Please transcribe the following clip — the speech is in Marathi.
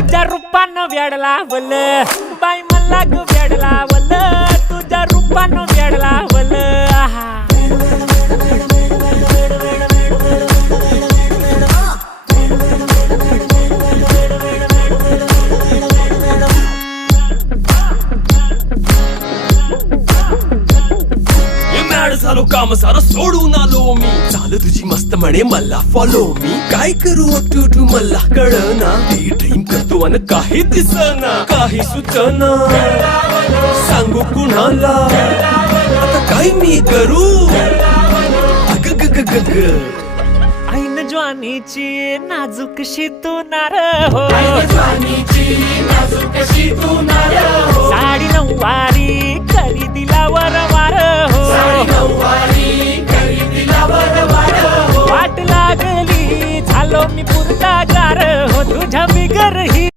तुझ्या रूपानं वेड लावल बाई मला ग वेड लावल तुझ्या रूपानं वेड लावल झालो काम सारं सोडून आलो मी चाल तुझी मस्त म्हणे मला फॉलो मी काय करू टू मला कळना ड्रीम करतो आणि काही दिसना काही सुचना सांगू कुणाला आता काय मी करू अग ग ग ग ग ऐन ज्वानीची नाजूकशी तू नार हो साडी नऊवारी करी दिला वरवार हो वाट लागली झालो मी पुरता गार हो तुझ्या बिगर ही